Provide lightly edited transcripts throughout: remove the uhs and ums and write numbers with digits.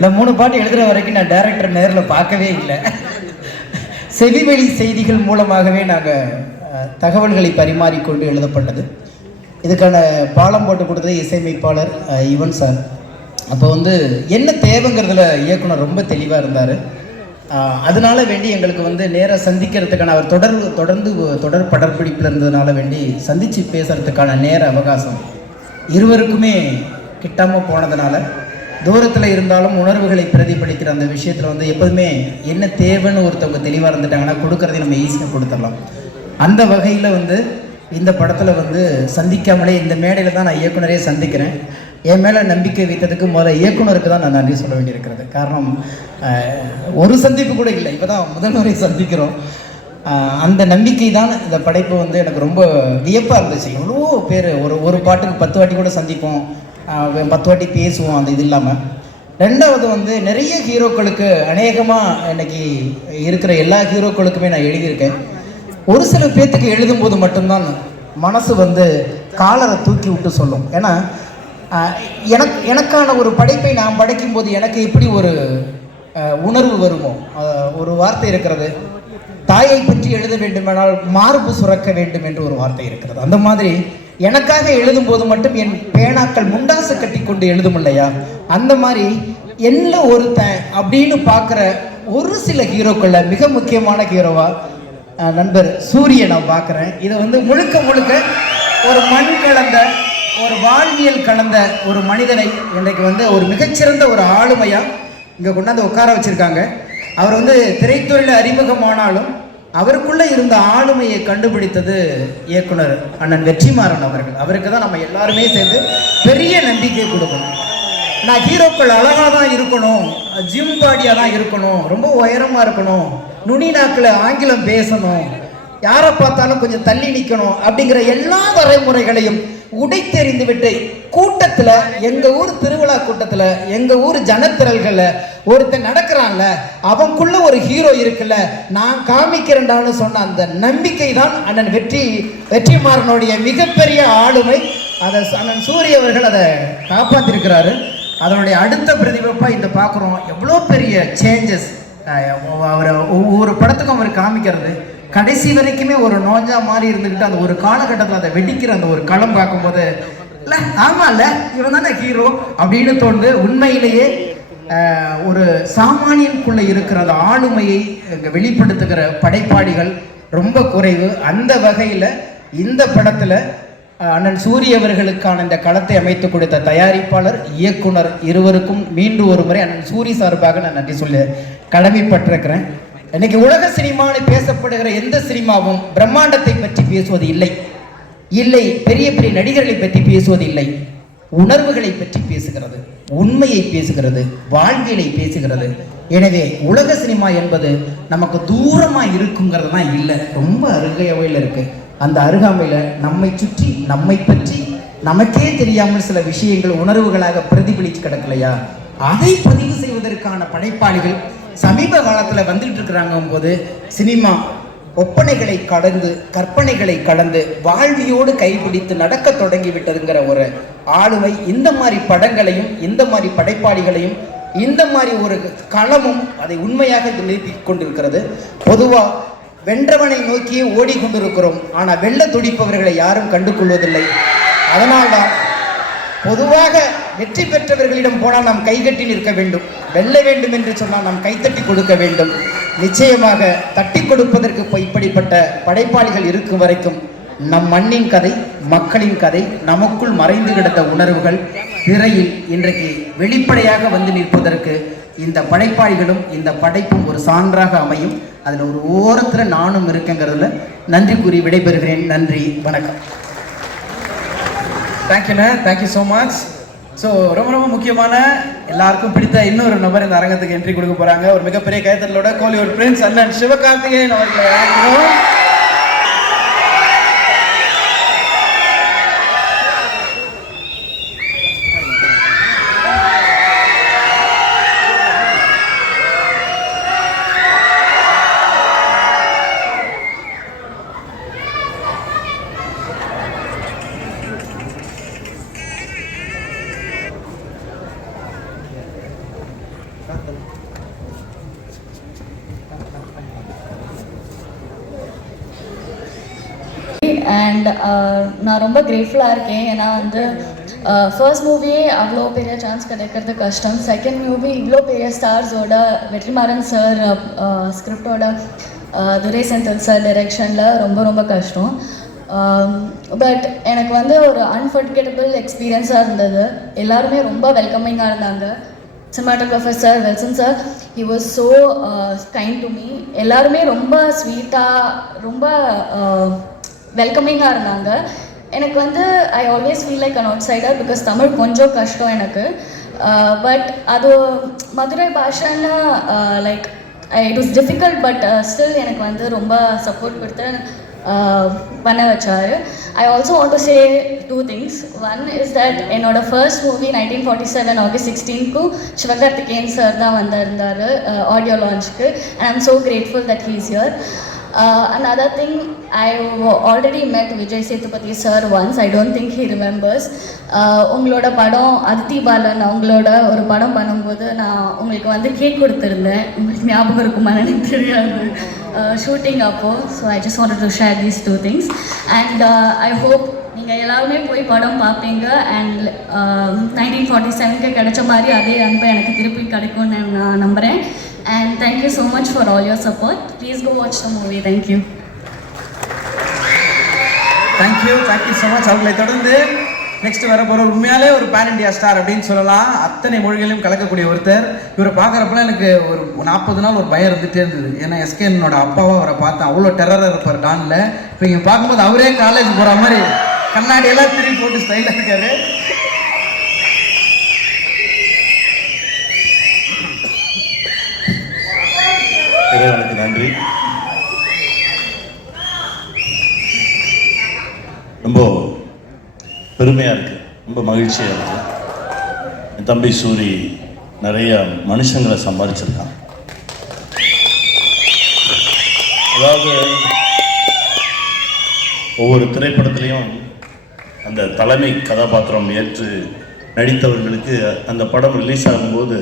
இந்த 3 பாட்டு எழுதுகிற வரைக்கும் நான் டைரக்டர் நேரில் பார்க்கவே இல்லை. செவிவழி செய்திகள் மூலமாகவே நாங்கள் தகவல்களை பரிமாறிக்கொண்டு எழுதப்பட்டது. இதுக்கான பாலம் போட்டு கொடுத்தது இசையமைப்பாளர் யுவன் சார். அப்போ வந்து என்ன தேவைங்கிறதுல இயக்குனர் ரொம்ப தெளிவாக இருந்தார். அதனால வேண்டி எங்களுக்கு வந்து நேராக சந்திக்கிறதுக்கான அவர் தொடர்ந்து தொடர் படப்பிடிப்பில் இருந்ததுனால வேண்டி சந்தித்து பேசுகிறதுக்கான நேர அவகாசம் இருவருக்குமே கிட்டாமல் போனதுனால தூரத்தில் இருந்தாலும் உணர்வுகளை பிரதிபலிக்கிற அந்த விஷயத்தில் வந்து எப்போதுமே என்ன தேவைன்னு ஒருத்தவங்க தெளிவாக இருந்துட்டாங்கன்னா கொடுக்குறதை நம்ம ஈஸியாக கொடுத்துடலாம். அந்த வகையில் வந்து இந்த படத்தில் வந்து சந்திக்காமலே இந்த மேடையில் தான் நான் இயக்குனரே சந்திக்கிறேன். என் மேலே நம்பிக்கை வைத்ததுக்கு முதல்ல இயக்குனருக்கு தான் நான் நன்றி சொல்ல வேண்டியிருக்கிறது. காரணம் ஒரு சந்திப்பு கூட இல்லை, இப்போ தான் முதல் முறை சந்திக்கிறோம். அந்த நம்பிக்கை தான் இந்த படைப்பு வந்து எனக்கு ரொம்ப வியப்பாக இருந்துச்சு. எவ்வளோ பேர் ஒரு பாட்டுக்கு 10 வாட்டி கூட சந்திப்போம், 10 வாட்டி பேசுவோம். அந்த இது இல்லாமல் ரெண்டாவது வந்து நிறைய ஹீரோக்களுக்கு அநேகமாக இன்னைக்கு இருக்கிற எல்லா ஹீரோக்களுக்குமே நான் எழுதியிருக்கேன். ஒரு சில பேர்த்துக்கு எழுதும்போது மட்டும்தான் மனசு வந்து காலரை தூக்கி விட்டு சொல்லும். ஏன்னா எனக்கான ஒரு படைப்பை நான் படைக்கும்போது எனக்கு எப்படி ஒரு உணர்வு வருமோ, ஒரு வார்த்தை இருக்கிறது, தாயை பற்றி எழுத வேண்டுமானால் மார்பு சுரக்க வேண்டும் என்று ஒரு வார்த்தை இருக்கிறது. அந்த மாதிரி எனக்காக எழுதும்போது மட்டும் என் பேனாக்கள் முண்டாசு கட்டி கொண்டு எழுதும் இல்லையா, அந்த மாதிரி என்ன ஒருத்தன் அப்படின்னு பார்க்குற ஒரு சில ஹீரோக்களில் மிக முக்கியமான ஹீரோவா நண்பர் சூரிய நான் பார்க்குறேன். இதை வந்து முழுக்க முழுக்க ஒரு மண் கலந்த ஒரு வாழ்வியல் கலந்த ஒரு மனிதனை இன்றைக்கு வந்து ஒரு மிகச்சிறந்த ஒரு ஆளுமையாக இங்கே கொண்டாந்து உட்கார வச்சுருக்காங்க. அவர் வந்து திரைத்துறையில் அறிமுகமானாலும் அவருக்குள்ளே இருந்த ஆளுமையை கண்டுபிடித்தது இயக்குனர் அண்ணன் வெற்றிமாறன் அவர்கள். அவருக்கு தான் நம்ம எல்லாருமே சேர்ந்து பெரிய நம்பிக்கை கொடுக்கணும். நான் ஹீரோக்கள் அழகாக தான் இருக்கணும், ஜிம் பாடியாக தான் இருக்கணும், ரொம்ப உயரமாக இருக்கணும், நுனி நாக்கில் ஆங்கிலம் பேசணும், யாரை பார்த்தாலும் கொஞ்சம் தள்ளி நிற்கணும் அப்படிங்கிற எல்லா வரைமுறைகளையும் உடைத்தெறிந்து விட்டு கூட்டத்தில், எங்கள் ஊர் திருவிழா கூட்டத்தில், எங்கள் ஊர் ஜனத்திரல்களில் ஒருத்தன் நடக்கிறான்ல, அவனுக்குள்ள ஒரு ஹீரோ இருக்குல்ல, நான் காமிக்கிறேன்டான்னு சொன்ன அந்த நம்பிக்கை தான் அண்ணன் வெற்றிமாறனுடைய மிகப்பெரிய ஆளுமை. அதை அண்ணன் சூரிய அவர்கள் அதை காப்பாற்றிருக்கிறாரு. அதனுடைய அடுத்த பிரதிபலிப்பாக இந்த பார்க்குறோம். எவ்வளோ பெரிய சேஞ்சஸ் அவரை ஒவ்வொரு படத்துக்கும் அவர் காமிக்கிறது. கடைசி வரைக்குமே ஒரு நோஞ்சா மாதிரி இருந்துக்கிட்டு அந்த ஒரு காலகட்டத்தில் அதை வெடிக்கிற அந்த ஒரு களம் பார்க்கும்போது இல்லை ஆமாம் இல்லை இவன் தானே ஹீரோ அப்படின்னு தோணுது. உண்மையிலேயே ஒரு சாமானியனுக்குள்ளே இருக்கிற அந்த ஆளுமையை வெளிப்படுத்துகிற படைப்பாளிகள் ரொம்ப குறைவு. அந்த வகையில் இந்த படத்தில் அண்ணன் சூரிய அவர்களுக்கான இந்த களத்தை அமைத்து கொடுத்த தயாரிப்பாளர், இயக்குனர் இருவருக்கும் மீண்டும் ஒரு முறை அண்ணன் சூரிய சார்பாக நான் நன்றி சொல்ல கடமைப்பட்டிருக்கிறேன். இன்னைக்கு உலக சினிமாவில் பேசப்படுகிற எந்த சினிமாவும் பிரம்மாண்டத்தை பற்றி பேசுவது இல்லை, பெரிய பெரிய நடிகர்களை பற்றி பேசுவது இல்லை, உணர்வுகளை பற்றி பேசுகிறது, உண்மையை பேசுகிறது, வாழ்வியலை பேசுகிறது. எனவே உலக சினிமா என்பது நமக்கு தூரமாக இருக்குங்கிறது தான் இல்லை, ரொம்ப அருகையில் இருக்கு. அந்த அருகாமையில் நம்மை சுற்றி நம்மை பற்றி நமக்கே தெரியாமல் சில விஷயங்கள் உணர்வுகளாக பிரதிபலித்து கிடக்கலையா, அதை பதிவு செய்வதற்கான படைப்பாளிகள் சமீப காலத்தில் வந்துட்டு இருக்கிறாங்க போது சினிமா ஒப்பனைகளை கடந்து கற்பனைகளை கடந்து வாழ்வியோடு கைப்பிடித்து நடக்க தொடங்கி விட்டதுங்கிற ஒரு ஆளுமை இந்த மாதிரி படங்களையும் இந்த மாதிரி படைப்பாளிகளையும் இந்த மாதிரி ஒரு களமும் அதை உண்மையாக நிரூபி கொண்டிருக்கிறது. பொதுவாக வென்றவனை நோக்கியே ஓடிக்கொண்டிருக்கிறோம், ஆனால் வெல்ல துடிப்பவர்களை யாரும் கண்டு கொள்வதில்லை. அதனால்தான் பொதுவாக வெற்றி பெற்றவர்களிடம் போனால் நாம் கைகட்டி நிற்க வேண்டும், வெல்ல வேண்டும் என்று சொன்னால் நாம் கைத்தட்டி கொடுக்க வேண்டும். நிச்சயமாக தட்டி கொடுப்பதற்கு இப்படிப்பட்ட படைப்பாளிகள் இருக்கும் வரைக்கும் நம் மண்ணின் கதை, மக்களின் கதை, நமக்குள் மறைந்து கிடந்த உணர்வுகள் திரையில் இன்றைக்கு வெளிப்படையாக வந்து நிற்பதற்கு இந்த படைப்பாளிகளும் இந்த படைப்பும் ஒரு சான்றாக அமையும். அதில் ஒரு ஓரத்தில் நானும் இருக்குங்கிறதுல நன்றி கூறி விடைபெறுகிறேன். நன்றி, வணக்கம். தேங்க்யூண்ணே, தேங்க்யூ ஸோ மச். ஸோ ரொம்ப ரொம்ப முக்கியமான எல்லாருக்கும் பிடித்த இன்னொரு நபர் இந்த அரங்கத்துக்கு என்ட்ரி கொடுக்க போகிறாங்க. ஒரு மிகப்பெரிய கைத்தட்டலோட கோலிவுட் பிரின்ஸ் அண்ணன் சிவகார்த்திகேயன் அவர்களை அழைக்கிறோம். அண்ட் நான் ரொம்ப கிரேட்ஃபுல்லாக இருக்கேன். ஏன்னா வந்து ஃபர்ஸ்ட் மூவியே அவ்வளோ பெரிய சான்ஸ் கிடைக்கிறது கஷ்டம். செகண்ட் மூவி இவ்வளோ பெரிய ஸ்டார்ஸோட வெற்றிமாறன் சார் ஸ்கிரிப்டோட துரை செந்தில் சார் டைரெக்ஷனில் ரொம்ப ரொம்ப கஷ்டம். பட் எனக்கு வந்து ஒரு அன்ஃபர்கெட்டபிள் எக்ஸ்பீரியன்ஸாக இருந்தது. எல்லாருமே ரொம்ப வெல்கமிங்காக இருந்தாங்க. Cinematographer sir, Welson sir, he was so kind to me. எல்லாருமே ரொம்ப ஸ்வீட்டாக ரொம்ப வெல்கமிங்காக இருந்தாங்க. எனக்கு வந்து I always feel like an outsider because Tamil கொஞ்சம் கஷ்டம் எனக்கு. பட் அது மதுரை பாஷைன்னு like it was difficult. But still எனக்கு வந்து ரொம்ப சப்போர்ட் கொடுத்து பண்ண வச்சார். I also want to say 2 things. One is that என்னோட ஃபர்ஸ்ட் மூவி 1947 ஆகஸ்ட் 16க்கு சிவகார்த்திகேயன் சார் தான் வந்திருந்தார் ஆடியோ லான்ச்சுக்கு. And I am so grateful that he is here. Another thing, I already met Vijay Sethupathi sir once. I don't think he remembers. உங்களோட படம் அதித்தி பாலன் அவங்களோட ஒரு படம் பண்ணும்போது நான் உங்களுக்கு வந்து கேக் கொடுத்துருந்தேன். உங்களுக்கு ஞாபகம் இருக்குமான்னு எனக்கு தெரியாது ஷூட்டிங் அப்போது. So I just wanted to share these 2 things. And I hope நீங்கள் எல்லாருமே போய் படம் பார்ப்பீங்க. அண்ட் 1947க்கு கிடைச்ச மாதிரி அதே அன்பை எனக்கு திருப்பி கிடைக்கும்னு நான் நம்புகிறேன். And thank you so much for all your support. Please go watch the movie. Thank you. Thank you so much. அவங்களை தொடர்ந்து நெக்ஸ்ட் வர போகிற உண்மையாலே ஒரு பேன் இண்டியா ஸ்டார் அப்படின்னு சொல்லலாம். அத்தனை மொழிகளையும் கலக்கக்கூடிய ஒருத்தர். இவரை பார்க்குறப்பெல்லாம் எனக்கு ஒரு 40 நாள் ஒரு பயம் இருந்துகிட்டே இருந்தது. ஏன்னா எஸ்கேனோட அப்பாவை அவரை பார்த்தேன், அவ்வளோ டெரராக இருப்பார் டானில். இப்போ இங்கே பார்க்கும்போது அவரே காலேஜ் போகிற மாதிரி கண்ணாடியெல்லாம் திரும்பி போட்டு ஸ்டைலாக இருக்காரு. இறைவனுக்கு நன்றி. ரொம்ப பெருமையாக இருக்குது, ரொம்ப மகிழ்ச்சியாக இருக்குது. என் தம்பி சூரி நிறைய மனுஷங்களை சம்பாதிச்சிருக்கான். அதாவது ஒவ்வொரு திரைப்படத்துலேயும் அந்த தலைமை கதாபாத்திரம் ஏற்று நடித்தவர்களுக்கு அந்த படம் ரிலீஸ் ஆகும்போது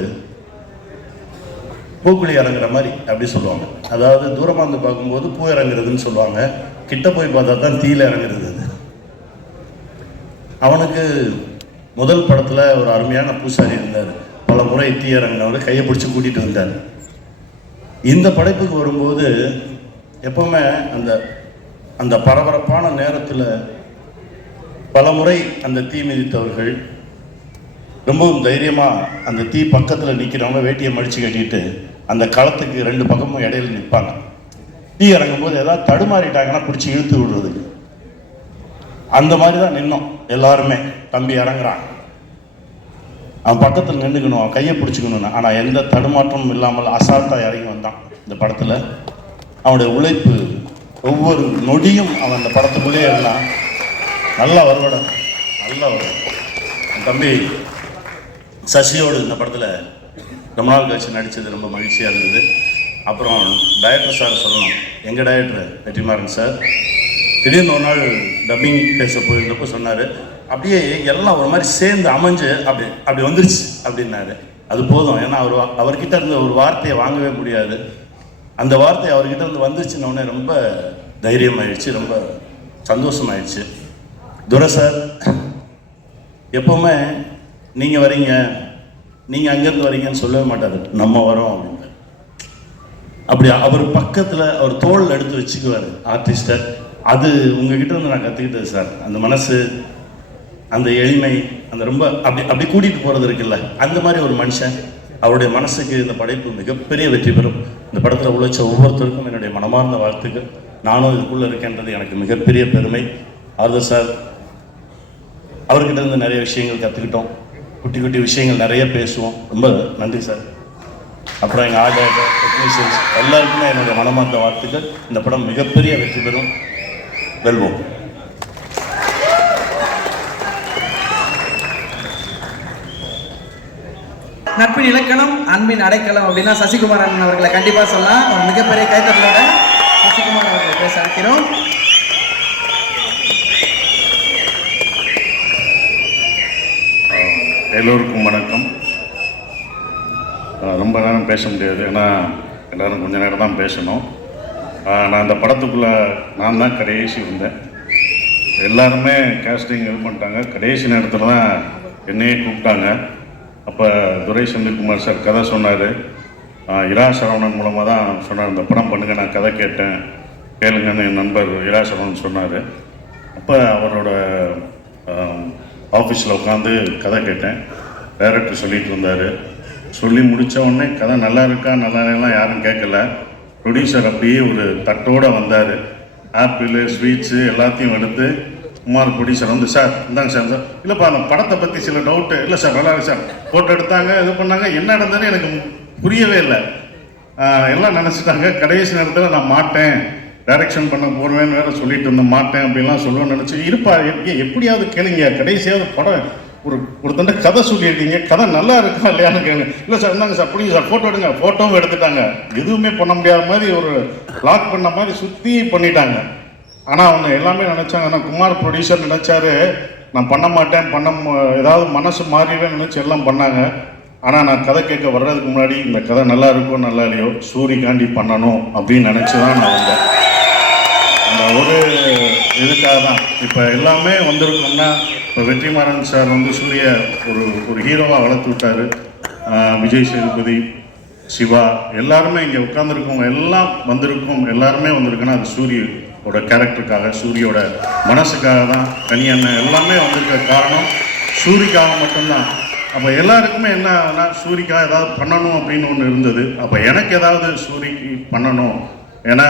பூக்குழி இறங்குற மாதிரி அப்படி சொல்லுவாங்க. அதாவது தூரமாக இருந்து பார்க்கும்போது பூ இறங்குறதுன்னு சொல்லுவாங்க, கிட்ட போய் பார்த்தா தான் தீயில இறங்குறது. அது அவனுக்கு முதல் படத்தில் ஒரு அருமையான பூசாரி இருந்தார், பல முறை தீ இறங்கினவர் கையை பிடிச்சி கூட்டிகிட்டு வந்தார். இந்த படைப்புக்கு வரும்போது எப்பவுமே அந்த அந்த பரபரப்பான நேரத்தில் பல முறை அந்த தீ மிதித்தவர்கள் ரொம்பவும் தைரியமாக அந்த தீ பக்கத்தில் நிற்கிறவங்க வேட்டியை மடித்து கட்டிட்டு அந்த களத்துக்கு 2 பக்கமும் இடையில நிற்பாங்க. தீ இறங்கும்போது ஏதாவது தடுமாறிட்டாங்கன்னா பிடிச்சி இழுத்து விடுறதுக்கு. அந்த மாதிரி தான் நின்னோம் எல்லாருமே. தம்பி இறங்குறான், அவன் பக்கத்தில் நின்றுக்கணும், அவன் கையை பிடிச்சிக்கணும்னு. ஆனால் எந்த தடுமாற்றமும் இல்லாமல் அசால்ட்டாக இறங்கி வந்தான். இந்த படத்தில் அவனுடைய உழைப்பு ஒவ்வொரு நொடியும் அவன் அந்த படத்துக்குள்ளே இருந்தான். நல்லா வருவாடா, நல்லா வரும். தம்பி சசியோடு இந்த படத்தில் ரொம்ப நாள் கழிச்சு நடித்தது ரொம்ப மகிழ்ச்சியாக இருந்தது. அப்புறம் டைரக்டர் சார் சொல்லணும், எங்கள் டைரக்டர் வெற்றிமாறன் சார் திடீர்னு ஒரு நாள் டப்பிங் பேச போயிருந்தப்போ சொன்னார், அப்படியே எல்லாம் ஒரு மாதிரி சேர்ந்து அமைஞ்சு அப்படி வந்துருச்சு அப்படின்னாரு. அது போதும். ஏன்னா அவர்கிட்ட இருந்த ஒரு வார்த்தையை வாங்கவே முடியாது. அந்த வார்த்தை அவர்கிட்ட இருந்து வந்துருச்சுன்னொடனே ரொம்ப தைரியமாயிடுச்சு, ரொம்ப சந்தோஷமாயிடுச்சு. துரை சார் எப்போவுமே நீங்கள் வரீங்க, நீங்கள் அங்கேருந்து வரீங்கன்னு சொல்லவே மாட்டார், நம்ம வரோம் அப்படின்னு. அப்படி அவர் பக்கத்தில் அவர் தோள் எடுத்து வச்சுக்குவார் ஆர்டிஸ்டை. அது உங்ககிட்ட இருந்து நான் கற்றுக்கிட்டது சார். அந்த மனசு, அந்த எளிமை, அந்த ரொம்ப அப்படி கூட்டிகிட்டு போகிறது இருக்குல்ல, அந்த மாதிரி ஒரு மனுஷன். அவருடைய மனசுக்கு இந்த படைப்பு மிகப்பெரிய வெற்றி பெறும். இந்த படத்தில் உழைச்ச ஒவ்வொருத்தருக்கும் என்னுடைய மனமார்ந்த வாழ்த்துக்கள். நானும் இதுக்குள்ளே இருக்கேன்றது எனக்கு மிகப்பெரிய பெருமை. ஆறுதல் சார், அவர்கிட்ட இருந்து நிறைய விஷயங்கள் கற்றுக்கிட்டோம். குட்டி குட்டி விஷயங்கள் நிறைய பேசுவோம். ரொம்ப நன்றி சார். அப்புறம் எங்கள் ஆர்டர் டெக்னீஷியன்ஸ் எல்லாருக்குமே என்னுடைய மனமார்ந்த வாழ்த்துக்கள். இந்த படம் மிகப்பெரிய வெற்றி பெறும். வெல்வோம். நட்பின் இலக்கணம் அன்பின் அடைக்கலம் அப்படின்னா சசிகுமார் அண்ணன் அவர்களை கண்டிப்பாக சொல்லலாம். ஒரு மிகப்பெரிய கைத்தட்டலோட சசிகுமார் அவர்களை பேச வைக்கிறோம். எல்லோருக்கும் வணக்கம். ரொம்ப நேரம் பேச முடியாது, ஏன்னா எல்லோரும் கொஞ்சம் நேரம் தான் பேசணும். நான் இந்த படத்துக்குள்ளே நான் தான் கடைசி வந்தேன். எல்லாருமே கேஸ்டிங் இது பண்ணிட்டாங்க. கடைசி நேரத்தில் தான் என்னையே கூப்பிட்டாங்க. அப்போ துரை செந்தில்குமார் சார் கதை சொன்னார். இரா சரவணன் மூலமாக தான் சொன்னார், இந்த படம் பண்ணுங்க, நான் கதை கேட்டேன் கேளுங்கன்னு என் நண்பர் இரா சரவணன் சொன்னார். அப்போ அவரோட ஆஃபீஸில் உட்காந்து கதை கேட்டேன். டைரக்டர் சொல்லிட்டு இருந்தார். சொல்லி முடித்த உடனே கதை நல்லா இருக்கா நல்லா இல்லைலாம் யாரும் கேட்கல. ப்ரொடியூசர் அப்படியே ஒரு தட்டோடு வந்தார். ஆப்பிள் ஸ்வீட்ஸு எல்லாத்தையும் எடுத்து குமார் ப்ரொடியூசர் வந்து, சார் இந்தாங்க சார், சார் இல்லைப்பா அந்த படத்தை பற்றி சில டவுட்டு இல்லை சார், நல்லா இருக்கு சார், ஃபோட்டோ எடுத்தாங்க, இது பண்ணாங்க, என்ன நடந்ததுன்னு எனக்கு புரியவே இல்லை. எல்லாம் நினச்சிட்டாங்க. கடைசி நேரத்தில் நான் மாட்டேன், டைரக்ஷன் பண்ண போகிறேன்னு வேறு சொல்லிட்டு இருந்தேன், மாட்டேன் அப்படின்லாம் சொல்லுவேன்னு நினச்சி, இருப்பா எப்படியாவது கேளுங்க, கடைசியாவது படம் ஒரு தண்டை கதை சொல்லியிருக்கீங்க, கதை நல்லா இருக்கா இல்லையான்னு கேளுங்க. இல்லை சார் இந்தாங்க சார், பிடிங்க சார், ஃபோட்டோ எடுங்க. ஃபோட்டோவும் எடுத்துட்டாங்க. எதுவுமே பண்ண முடியாத மாதிரி ஒரு லாக் பண்ண மாதிரி சுற்றி பண்ணிட்டாங்க. ஆனால் அவங்க எல்லாமே நினச்சாங்க, ஆனால் குமார் ப்ரொடியூசர் நினச்சாரு நான் பண்ண மாட்டேன், ஏதாவது மனசு மாறிவே நினச்சி எல்லாம் பண்ணாங்க. ஆனால் நான் கதை கேட்க வர்றதுக்கு முன்னாடி இந்த கதை நல்லா இருக்கோ நல்லா இல்லையோ சூரிகாண்டி பண்ணணும் அப்படின்னு நினச்சி தான் நான் வந்தேன். அந்த ஒரு இதுக்காக தான் இப்போ எல்லாமே வந்திருக்கோம்னா, இப்போ வெற்றிமாறன் சார் வந்து சூரிய ஒரு ஹீரோவாக வளர்த்து விட்டார். விஜய் சேதுபதி, சிவா எல்லாருமே இங்கே உட்காந்துருக்கவங்க எல்லாம் வந்திருக்கோம். எல்லாருமே வந்திருக்குன்னா அது சூரியோட கேரக்டருக்காக, சூரியோட மனசுக்காக தான். கனியண்ணன் எல்லாமே வந்திருக்க காரணம் சூரிக்காக மட்டும்தான். அப்போ எல்லாருக்குமே என்ன ஆகுனா, சூரிக்கா ஏதாவது பண்ணணும் அப்படின்னு ஒன்று இருந்தது. அப்போ எனக்கு ஏதாவது சூரிக்கு பண்ணணும். ஏன்னா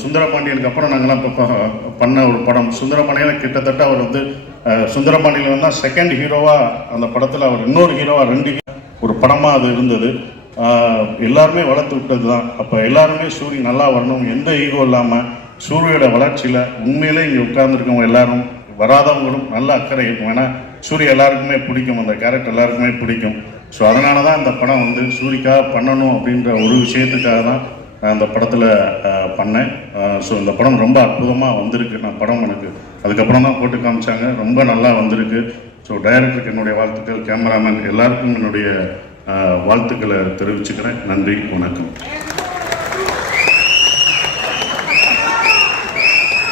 சுந்தரபாண்டியனுக்கு அப்புறம் நாங்கள்லாம் இப்போ பண்ண ஒரு படம் சுந்தரபாண்டியன், கிட்டத்தட்ட அவர் வந்து சுந்தரபாண்டியன் வந்தால் செகண்ட் ஹீரோவாக அந்த படத்தில் அவர் இன்னொரு ஹீரோவாக 2 ஒரு படமாக அது இருந்தது. எல்லாருமே வளர்த்து விட்டது தான். அப்போ எல்லாருமே சூரி நல்லா வரணும், எந்த ஈகோ இல்லாமல் சூரியோட வளர்ச்சியில் உண்மையிலே இங்கே உட்கார்ந்துருக்கவங்க எல்லாரும் வராதவங்களும் நல்ல அக்கறை இருக்கும். ஏன்னா சூரிய எல்லாருக்குமே பிடிக்கும், அந்த கேரக்டர் எல்லாருக்குமே பிடிக்கும். ஸோ அதனால தான் அந்த படம் வந்து சூரிக்காக பண்ணணும் அப்படின்ற ஒரு விஷயத்துக்காக தான் நான் அந்த படத்தில் பண்ணேன். ஸோ இந்த படம் ரொம்ப அற்புதமாக வந்திருக்கு. நான் படம் எனக்கு அதுக்கப்புறம் தான் போட்டு காமிச்சாங்க, ரொம்ப நல்லா வந்திருக்கு. ஸோ டைரக்டருக்கு என்னுடைய வாழ்த்துக்கள், கேமராமேன் எல்லாருக்கும் என்னுடைய வாழ்த்துக்களை தெரிவிச்சுக்கிறேன். நன்றி, வணக்கம்.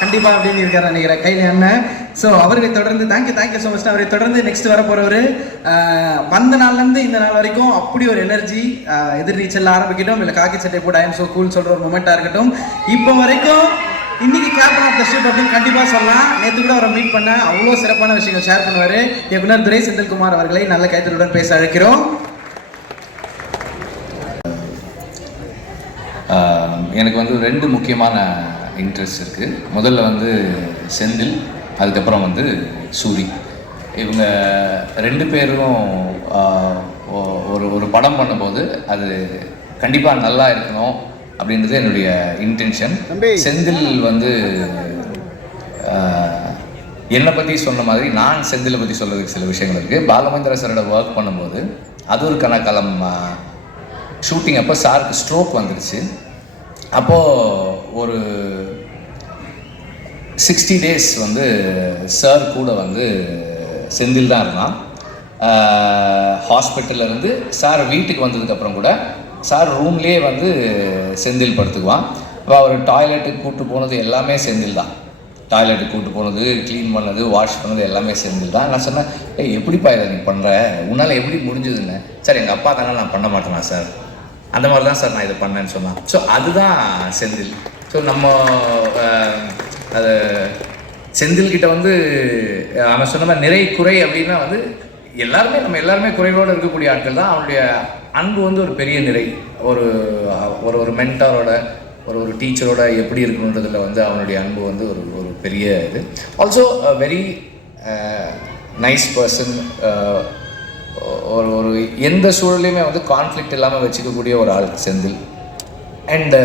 கண்டிப்பாக அப்படின்னு இருக்காரு நினைக்கிறேன் கையில் அண்ணன். ஸோ அவரை தொடர்ந்து தேங்க்யூ ஸோ மச். அவரை தொடர்ந்து நெக்ஸ்ட் வர போகிறவர் வந்த நாள்லேருந்து இந்த நாள் வரைக்கும் அப்படி ஒரு எனர்ஜி, எதிர் நீச்சல் ஆரம்பிக்கட்டும், இல்லை காக்கி சட்டை போட்டு ஐ எம் ஸோ கூல் சொல்கிற ஒரு மொமெண்ட்டாக இருக்கட்டும், இப்போ வரைக்கும் இன்னைக்கு கேப்டன் ஆஃப் த ஷிப் அப்படின்னு கண்டிப்பாக சொல்லலாம். நேற்று கூட அவரை மீட் பண்ண அவ்வளோ சிறப்பான விஷயங்கள் ஷேர் பண்ணுவார். இயக்குனர் துரை செந்தில்குமார் அவர்களை நல்ல கைத்தலுடன் பேச அழைக்கிறோம். எனக்கு வந்து 2 முக்கியமான இன்ட்ரெஸ்ட் இருக்குது. முதல்ல வந்து செந்தில், அதுக்கப்புறம் வந்து சூரி. இவங்க 2 பேரும் ஒரு படம் பண்ணும்போது அது கண்டிப்பாக நல்லா இருக்கணும் அப்படின்றது என்னுடைய இன்டென்ஷன். செந்தில் வந்து என்னை பற்றி சொன்ன மாதிரி நான் செந்திலை பற்றி சொல்கிறதுக்கு சில விஷயங்கள் இருக்குது. பாலமேந்திர சாரோட ஒர்க் பண்ணும்போது அது ஒரு கனகாலம் ஷூட்டிங் அப்போ சாருக்கு ஸ்ட்ரோக் வந்துடுச்சு. அப்போது ஒரு 60 days வந்து சார் கூட வந்து செந்தில் தான் இருந்தான். ஹாஸ்பிட்டல்லேருந்து சார் வீட்டுக்கு வந்ததுக்கப்புறம் கூட சார் ரூம்லேயே வந்து செந்தில் படுத்துக்குவான். அப்போ அவர் டாய்லெட்டுக்கு கூப்பிட்டு போனது எல்லாமே செந்தில் தான். டாய்லெட்டுக்கு கூப்பிட்டு போனது, க்ளீன் பண்ணது, வாஷ் பண்ணது எல்லாமே செந்தில் தான். நான் சொன்னேன், எப்படிப்பா இதை நீ பண்ணுற, உன்னால் எப்படி முடிஞ்சதுன்னு. சார் எங்கள் அப்பா தானே, நான் பண்ண மாட்டேனா சார், அந்த மாதிரி தான் சார் நான் இதை பண்ணேன்னு சொன்னான். ஸோ அதுதான் செந்தில். ஸோ நம்ம அது செந்தில்கிட்ட வந்து அவன் சொன்ன மாதிரி நிறை குறை அப்படின்னா வந்து நம்ம எல்லாருமே குறைவோடு இருக்கக்கூடிய ஆட்கள் தான். அவனுடைய அன்பு வந்து ஒரு பெரிய நிறை. ஒரு ஒரு மென்டாரோட ஒரு டீச்சரோட எப்படி இருக்கணுன்றதுல வந்து அவனுடைய அன்பு வந்து ஒரு பெரிய இது. Also very nice person. ஒரு எந்த சூழலையுமே வந்து கான்ஃப்ளிக்ட் இல்லாமல் வச்சுக்கக்கூடிய ஒரு ஆள் செந்தில். அண்ட்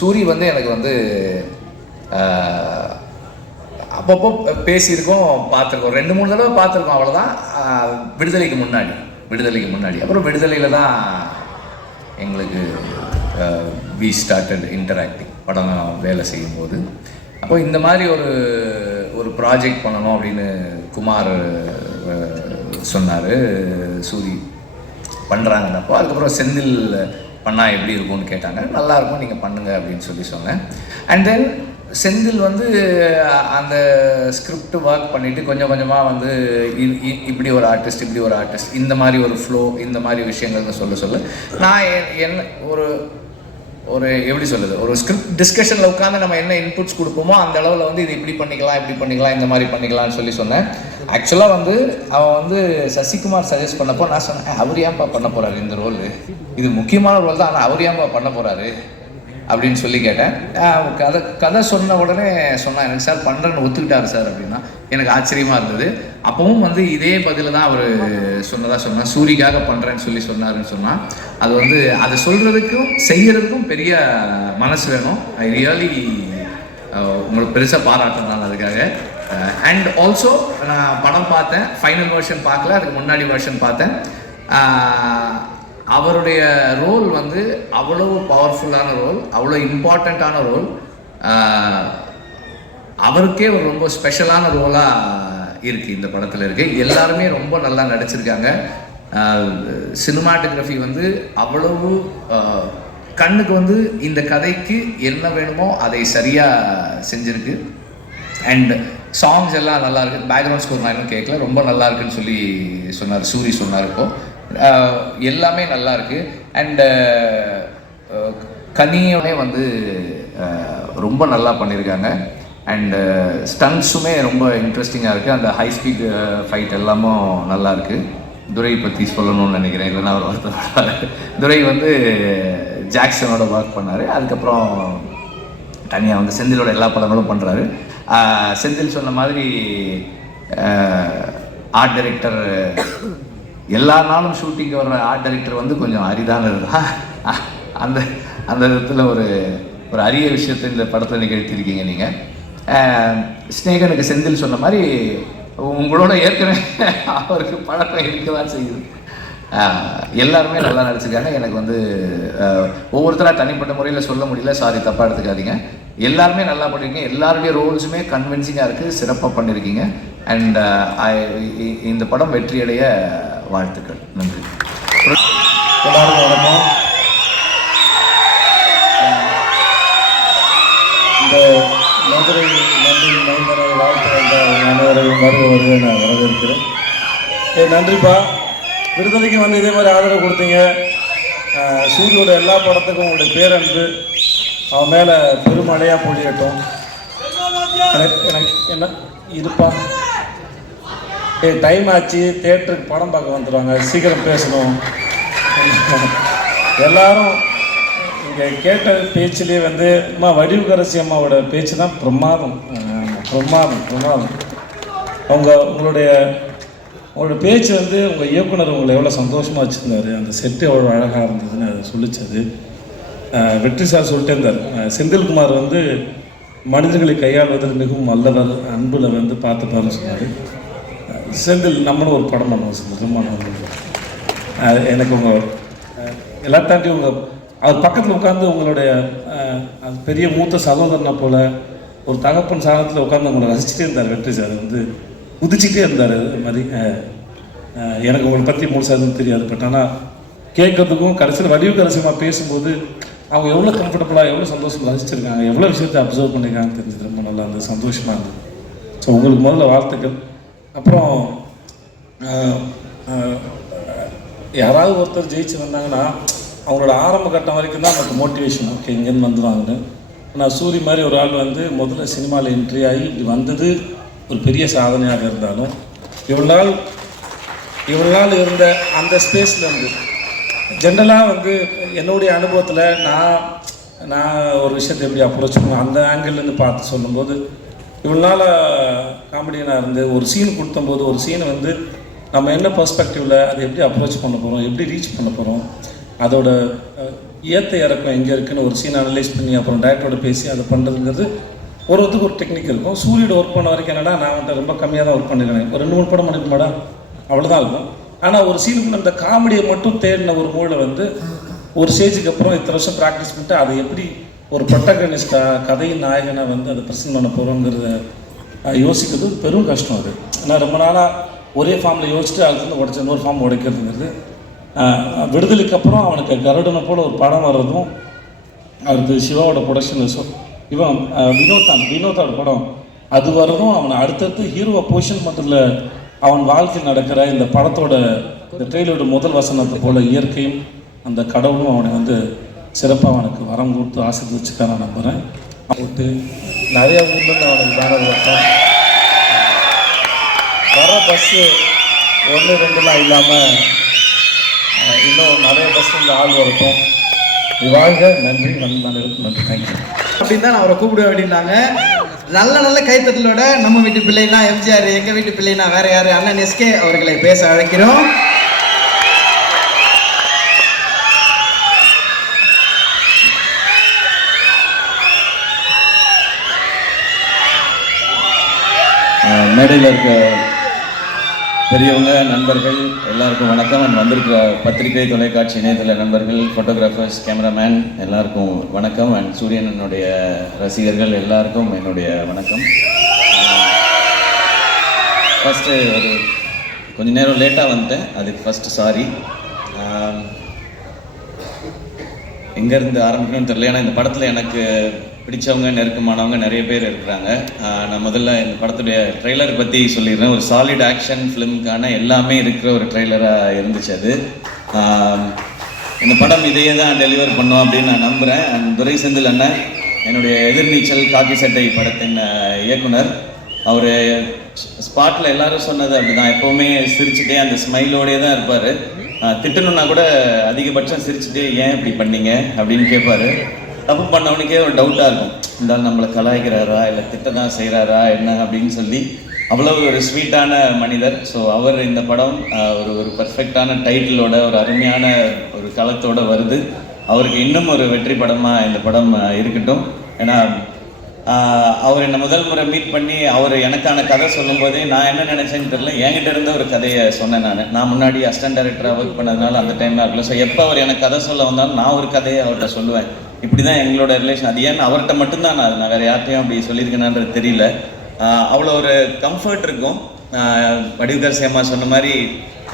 சூரி வந்து எனக்கு வந்து அப்பப்போ பேசியிருக்கோம், பார்த்துருக்கோம், 2-3 தடவை பார்த்துருக்கோம், அவ்வளோதான். விடுதலைக்கு முன்னாடி அப்புறம் விடுதலையில் தான் எங்களுக்கு வி ஸ்டார்டட் இன்டராக்டிங், படம் வேலை செய்யும்போது. அப்போ இந்த மாதிரி ஒரு ப்ராஜெக்ட் பண்ணணும் அப்படின்னு குமார் சொன்னார். சூரி பண்ணுறாங்கன்னப்போ அதுக்கப்புறம் செந்தில் பண்ணால் எப்படி இருக்கும்னு கேட்டாங்க. நல்லாயிருக்கும், நீங்கள் பண்ணுங்கள் அப்படின்னு சொல்லி சொன்னேன். அண்ட் தென் செந்தில் வந்து அந்த ஸ்கிரிப்ட் ஒர்க் பண்ணிவிட்டு கொஞ்சம் கொஞ்சமாக வந்து இப்படி ஒரு ஆர்டிஸ்ட் இந்த மாதிரி ஒரு ஃப்ளோ இந்த மாதிரி விஷயங்கள்னு சொல்ல நான் என்ன ஒரு எப்படி சொல்லுது, ஒரு ஸ்கிரிப்ட் டிஸ்கஷனில் உட்காந்து நம்ம என்ன இன்புட்ஸ் கொடுப்போமோ அந்த அளவில் வந்து இது இப்படி பண்ணிக்கலாம் இந்த மாதிரி பண்ணிக்கலாம்னு சொன்னேன். ஆக்சுவலாக வந்து அவன் வந்து சசிகுமார் சஜஸ்ட் பண்ணப்போ நான் சொன்னேன், அவர் ஏன்பா பண்ண போகிறாரு இந்த ரோல், இது முக்கியமான ரோல் தான், ஆனால் அவர் ஏன்பா பண்ண போகிறாரு அப்படின்னு சொல்லி கேட்டேன். கதை சொன்ன உடனே சொன்னான், எனக்கு சார் பண்ணுறேன்னு ஒத்துக்கிட்டாரு சார் அப்படின்னா. எனக்கு ஆச்சரியமாக இருந்தது. அப்பவும் வந்து இதே பதில் தான் அவர் சொன்னார், சூரிக்காக பண்ணுறேன்னு சொன்னாருன்னு சொன்னால் அது வந்து அதை சொல்கிறதுக்கும் செய்கிறதுக்கும் பெரிய மனசு வேணும். ஐ ரியலி உங்களுக்கு பெருசாக பாராட்டணும் நான் அதுக்காக. அண்ட் ஆல்சோ நான் படம் பார்த்தேன், ஃபைனல் வெர்ஷன் பார்க்கல, அதுக்கு முன்னாடி வெர்ஷன் பார்த்தேன். அவருடைய ரோல் வந்து அவ்வளோ பவர்ஃபுல்லான ரோல், அவ்வளோ இம்பார்ட்டண்ட்டான ரோல், அவருக்கே ஒரு ரொம்ப ஸ்பெஷலான ரோலாக இருக்குது இந்த படத்தில் இருக்குது. எல்லாருமே ரொம்ப நல்லா நடிச்சிருக்காங்க. சினிமாட்டோகிராஃபி வந்து அவ்வளவு கண்ணுக்கு வந்து இந்த கதைக்கு என்ன வேணுமோ அதை சரியாக செஞ்சுருக்கு. அண்ட் சாங்ஸ் எல்லாம் நல்லா இருக்குது. பேக்ரவுண்ட் ஸ்கோர் நான் இன்னும் கேட்கல, ரொம்ப நல்லா இருக்குன்னு சொல்லி சொன்னார், சூரி சொன்னார். இப்போது எல்லாமே நல்லா இருக்கு. அண்டு கனியுமே வந்து ரொம்ப நல்லா பண்ணியிருக்காங்க. அண்டு ஸ்டன்ட்ஸுமே ரொம்ப இன்ட்ரெஸ்டிங்காக இருக்குது. அந்த ஹை ஸ்பீட் ஃபைட் எல்லாமும் நல்லா இருக்குது. துரை பற்றி சொல்லணும்னு நினைக்கிறேன், இல்லைன்னா அவர் வருத்தப்படுறாரு. துரை வந்து ஜாக்சனோட ஒர்க் பண்ணார். அதுக்கப்புறம் தனியாக வந்து செந்திலோட எல்லா படங்களும் பண்ணுறாரு. செந்தில் சொன்ன மாதிரி ஆர்ட் டைரக்டர் எல்லா நாளும் ஷூட்டிங்கு வர்ற ஆர்ட் டைரக்டர் வந்து கொஞ்சம் அரிதானது தான். அந்த அந்த விதத்தில் ஒரு அரிய விஷயத்தை இந்த படத்தில் நிகழ்த்தியிருக்கீங்க நீங்கள். ஸ்நேகனுக்கு செந்தில் சொன்ன மாதிரி உங்களோட ஏற்கனவே அவருக்கு பழக்கம் இருக்க தான் செய்யுது. எல்லாருமே நல்லா நடிச்சிருக்காங்க. எனக்கு வந்து ஒவ்வொருத்தராக தனிப்பட்ட முறையில் சொல்ல முடியல, சாரி தப்பாக எடுத்துக்காதீங்க. எல்லாருமே நல்லா பண்ணியிருக்கீங்க. எல்லாருடைய ரோல்ஸுமே கன்வின்சிங்காக இருக்குது, சிறப்பாக பண்ணியிருக்கீங்க. அண்ட் இந்த படம் வெற்றியடைய வாழ்த்துக்கள். நன்றி. எல்லாருக்கும் வணக்கம். இந்த மதுரை நன்றி மைந்தனை வாழ்த்து வந்த அனைவரையும் வருவதை நான் வரவேற்கிறேன். நன்றிப்பா, விடுதலைக்கு வந்து இதே மாதிரி ஆதரவு கொடுத்தீங்க. சூரியோட எல்லா படத்துக்கும் உங்களுடைய பேரன்பு அவன் மேலே பெருமழையாக பொழியட்டும். எனக்கு என்ன இதுப்பா, டைம் ஆச்சு, தேட்டருக்கு படம் பார்க்க வந்துடுவாங்க, சீக்கிரம் பேசணும். எல்லாரும் இங்கே கேட்ட பேச்சிலே வந்து அம்மா வடிவுக்கரசி அம்மாவோட பேச்சு தான் பிரமாதம். உங்களுடைய பேச்சு வந்து உங்கள் இயக்குனர் உங்களை எவ்வளோ சந்தோஷமாக வச்சுருந்தாரு, அந்த செட்டு எவ்வளோ அழகாக இருந்ததுன்னு அதை சொல்லிச்சது. வெற்றி சார் சொல்லிட்டே இருந்தார், செந்தில்குமார் வந்து மனிதர்களை கையாளுவதில் மிகவும் நல்லவர், அன்பில் வந்து பார்த்துப்பாருன்னு சொன்னார். செந்தில் நம்மளும் ஒரு படம் பண்ணுவோம் செந்தில். எனக்கு உங்கள் எல்லாத்தாண்டி உங்கள் அது பக்கத்தில் உட்காந்து உங்களுடைய பெரிய மூத்த சகோதரனை போல் ஒரு தகப்பன் சாதத்தில் உட்காந்து உங்களை ரசிச்சுட்டே இருந்தார். வெற்றி சார் வந்து உதிச்சுட்டே இருந்தார். அது மாதிரி எனக்கு உங்களை பற்றி முழுசாக எதுவும் தெரியாது, பட் ஆனால் கேட்கறதுக்கும் கடைசியில் வடிவுக்கரசியமாக பேசும்போது அவங்க எவ்வளோ கம்ஃபர்டபுளாக எவ்வளோ சந்தோஷமாக ரசிச்சிருக்காங்க, எவ்வளோ விஷயத்தை அப்சர்வ் பண்ணியிருக்காங்கன்னு தெரிஞ்சது. ரொம்ப நல்லா இருந்தது, சந்தோஷமாக இருந்தது. ஸோ உங்களுக்கு முதல்ல வாழ்த்துக்கள். அப்புறம் யாராவது ஒருத்தர் ஜெயிச்சு வந்தாங்கன்னா அவங்களோட ஆரம்ப கட்டம் வரைக்கும் தான் நமக்கு மோட்டிவேஷன், ஓகே இங்கேருந்து வந்துடுவாங்கன்னு. நான் சூரி மாதிரி ஒரு ஆள் வந்து முதல்ல சினிமாவில் என்ட்ரி ஆகி இப்படி வந்தது ஒரு பெரிய சாதனையாக இருந்தாலும் இவ்வளோ நாள் இருந்த அந்த ஸ்பேஸில் இருந்து ஜென்ரலாக வந்து என்னுடைய அனுபவத்தில் நான் ஒரு விஷயத்தை எப்படி அப்ரோச் பண்ணுவேன் அந்த ஆங்கிள்லேருந்து பார்த்து சொல்லும்போது, இவ்வளோ நாள் காமெடியனாக இருந்து ஒரு சீன் கொடுத்தம்போது ஒரு சீனை வந்து நம்ம என்ன பெர்ஸ்பெக்டிவில் அதை எப்படி அப்ரோச் பண்ண போகிறோம், எப்படி ரீச் பண்ண போகிறோம், அதோட ஏற்ற இறக்கம் எங்கே இருக்குன்னு ஒரு சீன் அனலைஸ் பண்ணி அப்புறம் டேரக்டரோட பேசி அதை பண்ணுறதுங்கிறது ஒருத்தருக்கு ஒரு டெக்னிக் இருக்கும். சூரியோட ஒர்க் பண்ண வரைக்கும் என்னன்னா நான் வந்துட்டு ரொம்ப கம்மியாக தான் ஒர்க் பண்ணிருக்கேன். ஒரு 2-3 படம் பண்ணிக்க மாட்டேன், அவ்வளோதான் இருக்கும். ஆனால் ஒரு சீனுக்கு அந்த காமெடியை மட்டும் தேடின ஒரு மூளை வந்து ஒரு ஸ்டேஜுக்கு அப்புறம் இத்தனை வருஷம் ப்ராக்டிஸ் பண்ணிட்டு அதை எப்படி ஒரு ப்ரொட்டகனிஸ்டாக கதையின் நாயகனாக வந்து அதை ப்ரெசென்ட் பண்ண போகிறோங்கிறத யோசிக்கிறது பெரும் கஷ்டம். அது ஆனால் ரொம்ப நாளாக ஒரே ஃபார்மில் யோசிச்சுட்டு அதுலேருந்து உடச்சி இன்னொரு ஃபார்ம் உடைக்கிறதுங்கிறது. விடுதலைக்கு அப்புறம் அவனுக்கு கருடனை போல் ஒரு படம் வர்றதும் அடுத்து சிவாவோட ப்ரொடக்ஷன் இவன் வினோத்தோட படம் அது வரதும் அவனை அடுத்தடுத்து ஹீரோவை பொசிஷன் பண்ணுறதுல அவன் வாழ்க்கையில் நடக்கிற இந்த படத்தோட இந்த ட்ரெயிலரோட முதல் வசனத்தை போல இயற்கையும் அந்த கடவுளும் அவனை வந்து சிறப்பாக அவனுக்கு வரம் கொடுத்து ஆசீர்வதிச்சுக்க நான் நம்புகிறேன். போட்டு நிறைய ஊர்லேருந்து அவனுக்கு பேனர் வரட்டும், வர பஸ்ஸு 1 2லாம் இல்லாமல் இன்னும் நிறைய பஸ் இந்த ஆள் வரட்டும். வாழ்க. நன்றி. நன்றி. தேங்க்யூ அப்படின்னு தான் அவரை கூப்பிடுவேன் அப்படின்னாங்க. நல்ல கைத்தட்டலோட நம்ம வீட்டு பிள்ளைனா எம்ஜிஆர், எங்க வீட்டு பிள்ளைனா வேற யாரு, அண்ணன் எஸ்கே அவர்களை பேச அழைக்கிறோம். மேடையில் இருக்க பெரியவங்க, நண்பர்கள் எல்லாருக்கும் வணக்கம். அண்ட் வந்திருக்கிற பத்திரிகை, தொலைக்காட்சி, இணையதள நண்பர்கள், ஃபோட்டோகிராஃபர்ஸ், கேமராமேன் எல்லாருக்கும் வணக்கம். அண்ட் சூரியனனுடைய ரசிகர்கள் எல்லாருக்கும் என்னுடைய வணக்கம். ஃபஸ்ட்டு ஒரு கொஞ்ச நேரம் லேட்டாக வந்துட்டேன், அதுக்கு ஃபஸ்ட்டு சாரி. எங்கேருந்து ஆரம்பிக்கணும்னு தெரியல. ஏன்னா இந்த படத்தில் எனக்கு பிடிச்சவங்க, நெருக்கமானவங்க நிறைய பேர் இருக்கிறாங்க. நான் முதல்ல இந்த படத்துடைய ட்ரெய்லர் பற்றி சொல்லிடுறேன். ஒரு சாலிட் ஆக்ஷன் ஃபிலிமுக்கான எல்லாமே இருக்கிற ஒரு ட்ரெய்லராக இருந்துச்சு அது. இந்த படம் இதையே தான் டெலிவர் பண்ணோம் அப்படின்னு நான் நம்புகிறேன். அண்ட் துரை செந்தில் அண்ணன், என்னுடைய எதிர்நீச்சல் காக்கி சட்டை படத்தின் இயக்குனர், அவர் ஸ்பாட்டில் எல்லாரும் சொன்னது அப்படி தான், எப்போவுமே சிரிச்சுட்டே அந்த ஸ்மைலோடே தான் இருப்பார். திட்டணுன்னா கூட அதிகபட்சம் சிரிச்சுட்டே ஏன் இப்படி பண்ணீங்க அப்படின்னு கேட்பார். தப்பு பண்ணவனுக்கே ஒரு டவுட்டாக இருக்கும், இருந்தாலும் நம்மளை கலாய்க்கிறாரா இல்லை திட்ட தான் செய்கிறாரா என்ன அப்படின்னு சொல்லி. அவ்வளோ ஒரு ஸ்வீட்டான மனிதர். ஸோ அவர் இந்த படம் ஒரு பர்ஃபெக்டான டைட்டிலோட ஒரு அருமையான ஒரு களத்தோடு வருது. அவருக்கு இன்னும் ஒரு வெற்றி படமாக இந்த படம் இருக்கட்டும். ஏன்னா அவர் என்னை முதல் முறை மீட் பண்ணி அவர் எனக்கான கதை சொல்லும்போதே நான் என்ன நினச்சேன்னு தெரியல, என்கிட்ட இருந்த ஒரு கதையை சொன்னேன். நான் முன்னாடி அசிஸ்டன்ட் டைரக்டராக ஒர்க் பண்ணதுனால அந்த டைமில் இருக்கல. ஸோ எப்போ அவர் எனக்கு கதை சொல்ல வந்தாலும் நான் ஒரு கதையை அவர்கிட்ட சொல்லுவேன். இப்படி தான் எங்களோட ரிலேஷன். அது ஏன் அவர்கிட்ட மட்டும்தான் நான் வேறு யார்ட்டையும் அப்படி சொல்லியிருக்கேனான்றது தெரியல. அவ்வளோ ஒரு கம்ஃபர்ட் இருக்கும். வடிவுகர் சேமா சொன்ன மாதிரி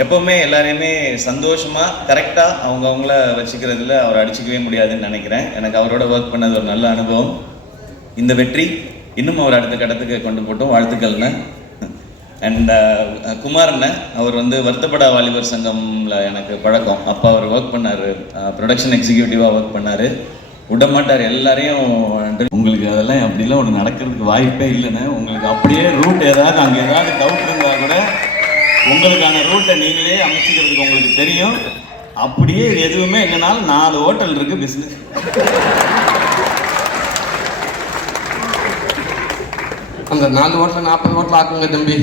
எப்போவுமே எல்லாரையுமே சந்தோஷமாக கரெக்டாக அவங்கவுங்கள வச்சுக்கிறதுல அவர் அடிச்சிக்கவே முடியாதுன்னு நினைக்கிறேன். எனக்கு அவரோட ஒர்க் பண்ணது ஒரு நல்ல அனுபவம். இந்த வெற்றி இன்னும் அவர் அடுத்த கட்டத்துக்கு கொண்டு போட்டோம். வாழ்த்துக்கள்ண்ணே. அண்ட் குமாரண்ணே, அவர் வந்து வருத்தப்படா வாலிபர் சங்கம்ல எனக்கு பழக்கம். அப்போ அவர் ஒர்க் பண்ணார், ப்ரொடக்ஷன் எக்ஸிக்யூட்டிவாக ஒர்க் பண்ணார். விடமாட்டார் எல்லாரையும். உங்களுக்கு அதெல்லாம் அப்படிலாம் ஒன்று நடக்கிறதுக்கு வாய்ப்பே இல்லைண்ணே. உங்களுக்கு அப்படியே ரூட் ஏதாவது அங்கே ஏதாவது டவுட் இருந்தால் கூட உங்களுக்கான ரூட்டை நீங்களே அமைச்சிக்கிறதுக்கு உங்களுக்கு தெரியும். அப்படியே எதுவுமே இல்லைனாலும் 4 ஹோட்டல் இருக்குது பிஸ்னஸ். அந்த 4 ஹோட்டல் 40 ஹோட்டல் ஆக்குங்க தம்பி.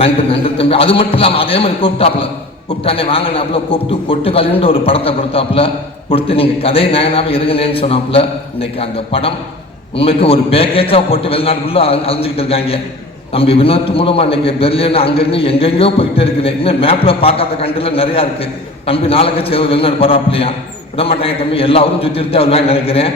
நன்றி தம்பி. அது மட்டும் இல்லாமல் அதே மாதிரி கூப்பிட்டானே வாங்கினாப்புல கூப்பிட்டு கொட்டுக்காலின்ற ஒரு படத்தை கொடுத்தாப்புல கொடுத்து நீங்கள் கதை நாயனாவே இருங்கன்னு சொன்னாப்புல. இன்னைக்கு அந்த படம் உண்மைக்கு ஒரு பேக்கேஜாக போட்டு வெளிநாட்டுக்குள்ளே அலைஞ்சிக்கிட்டு இருக்காங்க. தம்பி வினோத் மூலமாக இன்னைக்கு பெர்லின் அங்கேருந்து எங்கெங்கேயோ போயிட்டே இருக்குது. இன்னும் மேப்பில் பார்க்காத கண்ட்ரியில் நிறையா இருக்குது. தம்பி நாளைக்கு வெளிநாடு போகிறாப்புலையா விட மாட்டாங்க தம்பி. எல்லாரும் சுற்றி வருவான்னு நினைக்கிறேன்.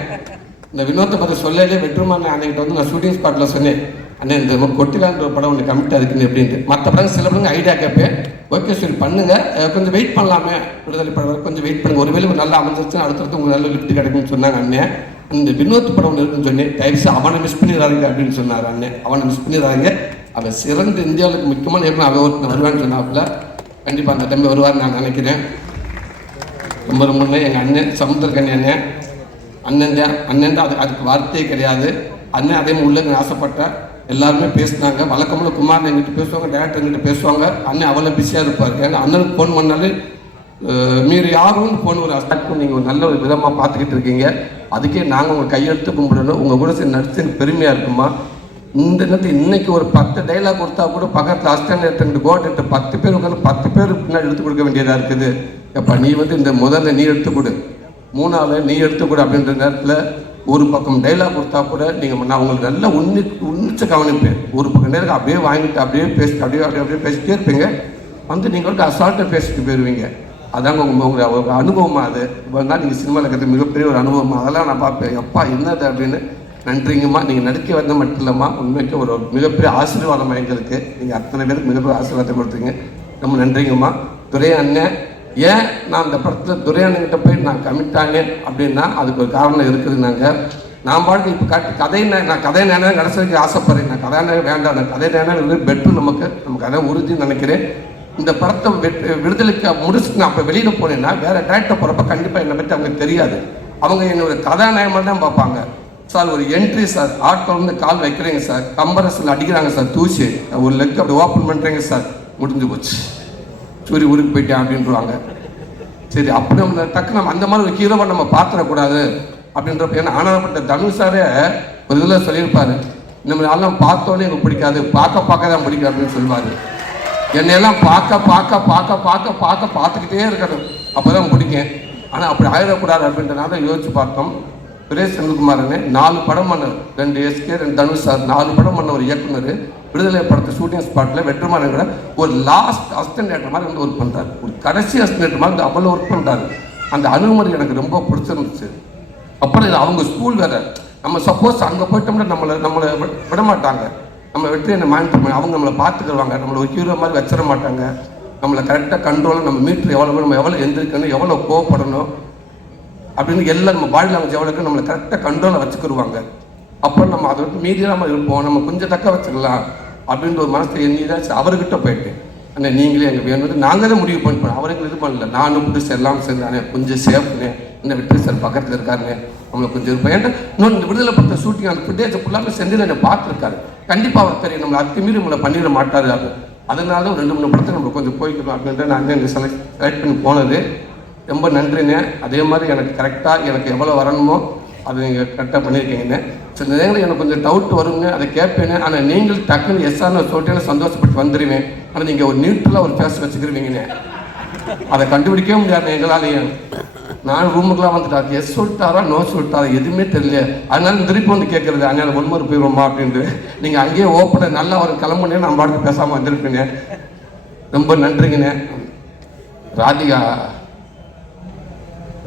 இந்த வினோத்தை பற்றி சொல்லலே வெற்றுமான அன்னைக்கிட்ட வந்து நான் ஷூட்டிங் ஸ்பாட்டில் சொன்னேன், அண்ணே இந்த கொட்டிலான்ற ஒரு படம் ஒன்று கமிட் அதுக்குன்னு எப்படின்ட்டு. மற்ற படம் சில படங்க ஐடியா கேட்பேன். ஓகே சரி பண்ணுங்கள், கொஞ்சம் வெயிட் பண்ணலாமே, விடுதலை படம் கொஞ்சம் வெயிட் பண்ணுங்கள், ஒருவேளை நல்லா அமைஞ்சிருச்சுன்னா அடுத்தடுத்து உங்களுக்கு நல்ல லிஃப்ட் கிடைக்குன்னு சொன்னாங்க அண்ணன். அந்த வினோத் படம் ஒன்று இருக்குன்னு சொன்னேன், தயவுசு அவனை மிஸ் பண்ணிடுறாங்க அப்படின்னு சொன்னார் அண்ணன். அவனை மிஸ் பண்ணிடுறாங்க, அவன் சிறந்த இந்தியாவுக்கு முக்கியமான ஏற்கனவே அவன் ஒருத்தர் வருவான்னு சொன்னாப்புல. கண்டிப்பாக அந்த டைம் வருவார்னு நான் நினைக்கிறேன். ரொம்ப எங்கள் அண்ணன் சமுத்திரக்கண்ணி அண்ணன் தான். அதுக்கு வார்த்தையே கிடையாது. அண்ணன் அதே மாதிரி உள்ளங்க ஆசைப்பட்டேன். எல்லாருமே பேசினாங்க. வழக்கமான குமார் எங்கிட்ட பேசுவாங்க, டேரக்டர் எங்கிட்ட பேசுவாங்க. அண்ணன் அவ்வளோ பிஸியாக இருப்பார். ஏன்னா அண்ணனுக்கு ஃபோன் பண்ணாலே மீறி யாரும் ஃபோன் ஒரு அஸ்டாக்கும் நீங்கள் ஒரு நல்ல ஒரு விதமாக பார்த்துக்கிட்டு இருக்கீங்க. அதுக்கே நாங்கள் உங்கள் கையெழுத்து கும்பிடணும். உங்கள் கூட சரி நடிச்சு பெருமையாக இருக்குமா. இந்த நேரத்தில் இன்னைக்கு ஒரு 10 டைலாக் கொடுத்தா கூட பக்கத்தில் அஸ்டாண்ட் எடுத்துக்கிட்டு கோட் 10 பேர் உட்காந்து 10 பேர் பின்னாடி எடுத்து கொடுக்க வேண்டியதாக இருக்குது. எப்போ நீ வந்து இந்த முதல்ல நீ எடுத்து கொடு, 3ஆவது நீ எடுத்துக்கூட அப்படின்ற நேரத்தில் ஒரு பக்கம் டைலாக் கொடுத்தா கூட நீங்கள் நான் உங்களுக்கு நல்லா உன்னிச்ச கவனிப்பேன். ஒரு பக்கம் நேரம் அப்படியே வாங்கிட்டு அப்படியே பேசிட்டு அப்படியே பேசிட்டே இருப்பீங்க. வந்து நீங்கள் வந்து அசால்ட்டாக பேசிட்டு போயிடுவீங்க. அதாங்க உங்கள் அனுபவமாக. அது தான் நீங்கள் சினிமாவில் இருக்கிறது மிகப்பெரிய ஒரு அனுபவமாக. அதெல்லாம் நான் பார்ப்பேன், எப்பா என்னது அப்படின்னு. நன்றிங்கம்மா. நீங்கள் நடிக்க வந்த மட்டும் இல்லைம்மா, உண்மைக்கு ஒரு மிகப்பெரிய ஆசீர்வாதம் எங்களுக்கு. நீங்கள் அத்தனை பேருக்கு மிகப்பெரிய ஆசீர்வாதத்தை கொடுத்தீங்க. ரொம்ப நன்றிங்கம்மா. துரை அண்ணன் ஏன் நான் அந்த படத்தில் துரையானுக்கிட்ட போய் நான் கமிட் ஆனேன் அப்படின்னா அதுக்கு ஒரு காரணம் இருக்குதுன்னாங்க. நான் பாட்டுக்கு இப்போ கதை நான் கதை நேரம் கடைசிக்கு ஆசைப்படுறேன். நான் கதை நேரம் வேண்டாம், நான் கதை நேரம் பெட்ரு நமக்கு கதை உறுதின்னு நினைக்கிறேன். இந்த படத்தை விடுதலைக்கு முடிச்சுட்டு நான் அப்போ வெளியில் போனேன்னா வேறு டேரக்டர் போகிறப்ப கண்டிப்பாக என்னை பற்றி அவங்க தெரியாது. அவங்க என்னோடய கதாநாயகமாக தான் பார்ப்பாங்க. சார் ஒரு என்ட்ரி சார், ஆட்டோ வந்து கால் வைக்கிறீங்க சார், கம்பரஸில் அடிக்கிறாங்க சார், தூசி ஒரு லெக் அப்படி ஓப்பன் பண்ணுறீங்க சார், முடிஞ்சு போச்சு, சூரிய ஊருக்கு போயிட்டேன் அப்படின்றாங்க. சரி, அப்படி நம்ம டக்கு நம்ம அந்த மாதிரி ஒரு ஹீரோவை நம்ம பார்த்துடக்கூடாது அப்படின்றப்ப. ஏன்னா ஆனாப்பட்ட தனுஷாரே ஒரு இதில் சொல்லியிருப்பார், நம்ம எல்லாம் பார்த்தோன்னே எனக்கு பிடிக்காது, பார்க்க தான் பிடிக்கும் அப்படின்னு சொல்லுவார். என்னையெல்லாம் பார்த்துக்கிட்டே இருக்கணும், அப்போ தான் பிடிக்கும். ஆனால் அப்படி ஆயிடக்கூடாது அப்படின்றனால யோசிச்சு பார்த்தோம். பிரேஸ் செந்தில்குமாரனே 4 படம் பண்ண, 2 SK 2 தனுஷ் சார், 4 படம் பண்ண ஒரு இயக்குனர் விடுதலை படத்தை ஷூட்டிங் ஸ்பாட்டில் வெற்றிமாறன் ஒரு லாஸ்ட் அசிஸ்டன்ட் மாதிரி வந்து ஒர்க் பண்ணுறாரு. ஒரு கடைசி அசிஸ்டன்ட் மாதிரி அவ்வளோ ஒர்க் பண்ணுறாரு. அந்த அணுகுமுறை எனக்கு ரொம்ப பிடிச்சிருந்துச்சு. அப்புறம் இது அவங்க ஸ்கூல் வேறு, நம்ம சப்போஸ் அங்கே போயிட்டோம்னா நம்மளை விட மாட்டாங்க, நம்ம வெற்றியை மானிட்டர் பண்ணி அவங்க நம்மளை பார்த்துக்குருவாங்க, நம்மளை ஒரு ஹீரோ மாதிரி வச்சிட மாட்டாங்க. நம்மளை கரெக்டாக கண்ட்ரோலாக நம்ம மீட்ரு எவ்வளோ, நம்ம எவ்வளோ எந்திரிக்கணும், எவ்வளோ கோவப்படணும் அப்படின்னு எல்லாம் நம்ம பாடி லாங்குவேஜ் எவ்வளோ நம்மளை கரெக்டாக கண்ட்ரோலில் வச்சுக்கிடுவாங்க. அப்புறம் நம்ம அதை விட்டு மீதியாக இருப்போம், நம்ம கொஞ்சம் தக்க வச்சுக்கலாம் அப்படின்ற ஒரு மனசை எண்ணிதான் அவர்கிட்ட போயிட்டேன். அண்ணே நீங்களே எங்கள் வேணும், நாங்கள் தான் முடிவு பண்ணிப்போம், அவருக்கு இது பண்ணல, நானும் புதுசு எல்லாம் சேர்ந்தானே, கொஞ்சம் சேஃப்னே, இன்னும் வெற்றி சார் பக்கத்தில் இருக்காருண்ணே, நம்மளை கொஞ்சம் இருப்போம். ஏன்னா இன்னொன்று இந்த விடுதலை படத்தை ஷூட்டிங் அந்த ஃபுட்டேஜை ஃபுல்லாக செந்தில் என்னை பார்த்துருக்காரு. கண்டிப்பாக அவர் தெரியும் நம்மளை அத்துமீறி நம்மளை பண்ணிட மாட்டார். அது அதனால 2-3 படத்தை நம்ம கொஞ்சம் போய்க்கணும் அப்படின்ட்டு நான் இந்த செலக்ட் பண்ணி போனது. ரொம்ப நன்றிண்ணே. அதே மாதிரி எனக்கு கரெக்டாக எனக்கு எவ்வளோ வரணுமோ அது நீங்கள் கரெக்டாக பண்ணியிருக்கீங்கண்ணே. சில நேரங்கள் எனக்கு கொஞ்சம் டவுட் வருங்க, அதை கேட்பேனே. ஆனால் நீங்கள் டக்குன்னு எஸ்ஆர்னு சொல்லிட்டு சந்தோஷப்பட்டு வந்துடுவேன். ஆனால் நீங்கள் ஒரு நியூட்ரலாக ஒரு ஃபேஸ் வச்சுக்கிருவீங்கண்ணே, அதை கண்டுபிடிக்கவே முடியாது எங்களாலேயே. நான் ரூமுக்குலாம் வந்துட்டாரு, எஸ் சொல்லிட்டாரா நோ சொல்லிட்டாரா எதுவுமே தெரியல. அதனால திருப்பி வந்து கேட்குறது, அதனால ஒன்மொரு போயிடுவோமா அப்படின்ட்டு. நீங்கள் அங்கேயே ஓப்பன நல்லா ஒரு கிளம்புனே நான் பாட்டுக்கு பேசாமல் வந்திருப்பேனே. ரொம்ப நன்றிங்கண்ணே. ராதிகா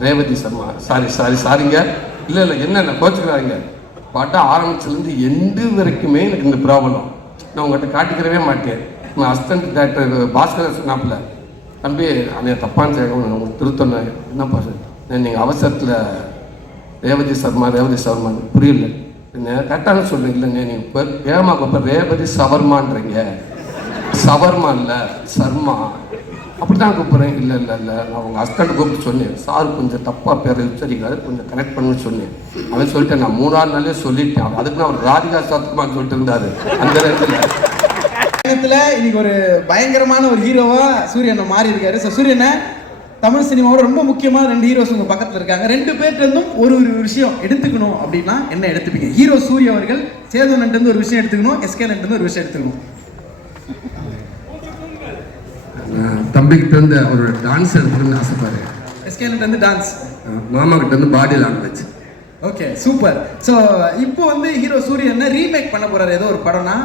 ரேவதி சர்மா, சாரிங்க, இல்லை என்னென்ன கோச்சுக்கிறாங்க. பாட்டா ஆரம்பிச்சிலேருந்து எண்டு வரைக்குமே எனக்கு இந்த ப்ராப்ளம் நான் உங்கள்கிட்ட காட்டிக்கிறவே மாட்டேன். நான் அசிஸ்டன்ட் டைரக்டர் பாஸ்கர் சொன்னாப்புல, தம்பி அன்னைய தப்பான செய்ய உங்களுக்கு திருத்தணும், என்னப்பா சார் நீங்கள் அவசரத்தில் ரேவதி சவர்மான் புரியல, என்ன கரெக்டான சொல்லுங்க. இல்லைங்க நீங்கள் இப்போ ஏமாக்கப்போ ரேவதி சவர்மான்றீங்க, சவர்மா இல்லை சர்மா அப்படி தான் கூப்பிட்றேன். இல்லை நான் உங்கள் ஹஸ்பண்ட் கூப்பிட்டு சொன்னேன், சார் கொஞ்சம் தப்பாக பேரை உச்சரிக்காது, கொஞ்சம் கரெக்ட் பண்ணுன்னு சொன்னேன். அவன் சொல்லிட்டேன், நான் 3 நாள்லேயே சொல்லிட்டேன். அதுக்கு நான் அவர் ராதிகா சத்மான்னு சொல்லிட்டு இருந்தார் அந்த நேரத்தில். இன்னைக்கு ஒரு பயங்கரமான ஒரு ஹீரோவா சூரியனை மாறி இருக்காரு. ஸோ சூரியனை தமிழ் சினிமாவோட ரொம்ப முக்கியமான 2 ஹீரோஸ் உங்கள் பக்கத்தில் இருக்காங்க. 2 பேர்ட்டேருந்தும் ஒரு விஷயம் எடுத்துக்கணும் அப்படின்னா என்ன எடுத்துப்பீங்க? ஹீரோ சூரிய அவர்கள் சேதுவன்ட்டு ஒரு விஷயம் எடுத்துக்கணும், SK-லேருந்து ஒரு விஷயம் எடுத்துக்கணும். தம்பிக்கிட்ட இருந்து அவரோட டான்ஸ் எடுத்துக்கணும்னு ஆசைப்பாரு. SK-லேருந்து டான்ஸ், மாமா கிட்ட இருந்து body language. Okay super. So இப்போ வந்து ஹீரோ சூரியனை ரீமேக் பண்ண போறாரு ஏதோ ஒரு படம்னா,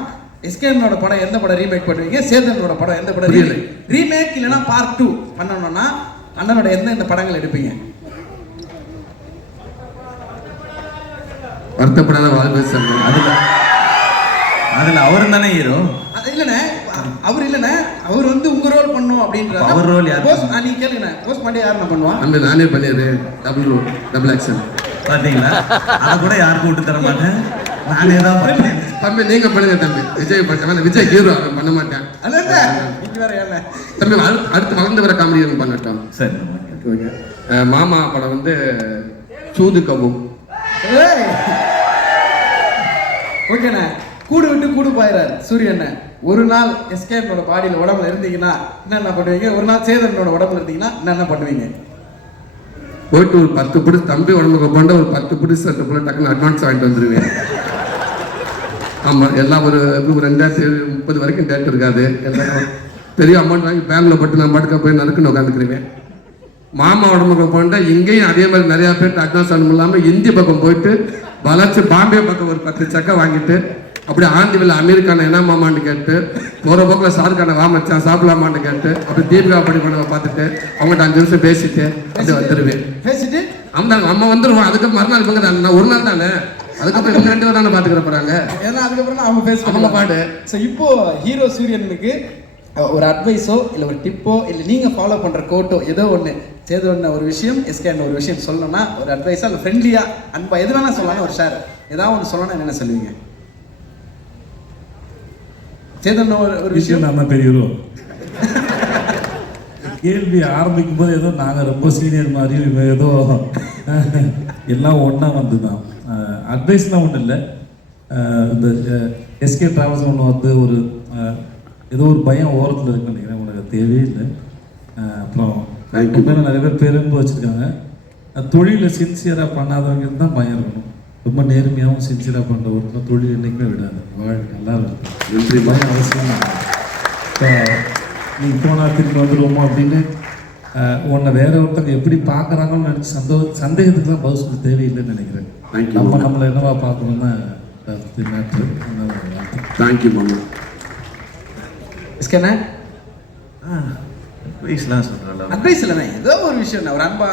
SK-னோட படம் எந்த படம் ரீமேக் பண்ணுவீங்க? சேதனோட படம் எந்த படம் ரீமேக் இல்லைன்னா பார்ட் 2 பண்ணணும்னா அண்ணனோட எந்த படங்கள் எடுப்பீங்க? வருத்தப்படாத வாழ்வு சார். அதுல அவரு தானே ஹீரோ. அது இல்லைண்ணே, அவர் இல்லைண்ணே, அவர் வந்து உங்க ரோல் பண்ணும் அப்படின்றாரு. அவர் ரோல் யார்? நீ கேளுங்கண்ணே, போஸ்ட் பண்ணி யாருண்ணா பண்ணுவான்? அந்த நானே பண்ணிடுறேன், டபுள் ஆக்ஷன். பாத்தீங்களா, அதை கூட யாருக்கும் விட்டு தர மாட்டேன், நானே தான் பண்ணுவேன். தம்பி நீங்க பண்ணுங்க தம்பி, விஜய் பண்ண, விஜய் ஹீரோ அவன் பண்ண மாட்டேன். தம்பி அடுத்து வளர்ந்து வர காமெடி பண்ணட்டும். சரி ஓகே. மாமா படம் வந்து சூது கவும். ஓகேண்ணே, கூடு விட்டு கூடு போயிறாரு சூரியண்ண. ஒரு நாள் SK-னோட பாடியில் உடம்புல இருந்தீங்கன்னா என்னென்ன பண்ணுவீங்க? ஒரு நாள் சேதனோட உடம்புல இருந்தீங்கன்னா என்னென்ன பண்ணுவீங்க? போயிட்டு ஒரு 10 பிடி தம்பி உடம்புக்கு போண்ட ஒரு 10 பிடி சட்டை போல டக்குன்னு அட்வான்ஸ் வாங்கிட்டு வந்துடுவேன். ஆமாம், எல்லாம் ஒரு 2030 வரைக்கும் டேட் இருக்காது. எல்லாம் பெரிய அமௌண்ட் வாங்கி பேங்கில் போட்டு நான் பாட்டுக்க போய் நறுக்குன்னு உட்காந்துக்கிடுவேன். மாமா உடம்புக்கு போண்டா இங்கேயும் அதே மாதிரி நிறையா பேர்ட்டு அட்வான்ஸ் அனுப்ப இல்லாமல் இந்தி பக்கம் போயிட்டு வளர்ச்சி பாம்பே பக்கம் ஒரு 10 சக்கை வாங்கிட்டு அப்படி ஆந்திவில் அமெரிக்கான என்ன மாமான்னு கேட்டு ஒரு போக்கில் சாருக்கான வா மச்சான் சாப்பிடலாமான்னு கேட்டு அப்படி தீபிகா படி பண்ண பார்த்துட்டு அவங்கள்ட்ட 5 நிமிஷம் பேசிட்டு அப்படி வந்துடுவேன். பேசிட்டு நம்ம வந்துடுவோம். அதுக்கு மறுநாள் இவங்க தானே, நான் ஒரு நாள் தானே, அதுக்கப்புறம் இவங்க 2 பேர் தானே பார்த்துக்கிற போகிறாங்க. ஏன்னா அதுக்கப்புறம் அவங்க பேச அவங்க பாடு. ஸோ இப்போ ஹீரோ சூரியனுக்கு ஒரு அட்வைஸோ இல்லை ஒரு டிப்போ இல்லை நீங்கள் ஃபாலோ பண்ணுற கோட்டோ ஏதோ ஒன்று சேது ஒன்று ஒரு விஷயம் எஸ்கேன்னு ஒரு விஷயம் சொல்லணும்னா ஒரு அட்வைஸாக இல்லை ஃப்ரெண்ட்லியாக அன்பா எது வேணால் சொல்லலாம்னு ஒரு ஷேர் ஏதாவது ஒன்று சொல்லணும்னா என்ன சொல்லுவீங்க? சேது ஒரு விஷயம் நான் பெரியவரோ கேள்வி ஆரம்பிக்கும் போது ஏதோ நாங்கள் ரொம்ப சீனியர் மாதிரியும் இவன் ஏதோ எல்லாம் ஒன்றா வந்து தான் அட்வைஸ்லாம் ஒன்றும் இல்லை. இந்த எஸ்கே ட்ராவல்ஸ் ஒன்று வந்து ஒரு ஏதோ ஒரு பயம் ஓரத்தில் இருக்குன்னு நினைக்கிறேன். உனக்கு தேவையே இல்லை. அப்புறம் மேலே நிறைய பேர் பேருந்து வச்சுருக்காங்க. தொழிலில் சின்சியராக பண்ணாதவங்க தான் பயம் இருக்கணும். ரொம்ப நேர்மையாகவும் சின்சியராக பண்ணுறவங்க தொழில் என்றைக்குமே விடாது. வாழ்க்கை நல்லா இருக்கும். பயம் அவசியம். நீ போனால் திரும்பி வந்துடுவோமோ அப்படின்னு உன்னை வேற ஒருத்தங்க எப்படி பார்க்குறாங்கன்னு நினச்சி சந்தேகத்துக்கு தான் பதில் சொல்ல தேவையில்லைன்னு நினைக்கிறேன். நம்மளை என்னவா பார்க்கணும்னா மேட்ரு. தேங்க்யூ மாமா. எஸ்கேண்ணே அட்வைஸ்லாம் சொல்கிறேன். அட்வைஸ் இல்லைண்ணே, ஏதோ ஒரு விஷயம் ஒரு அன்பா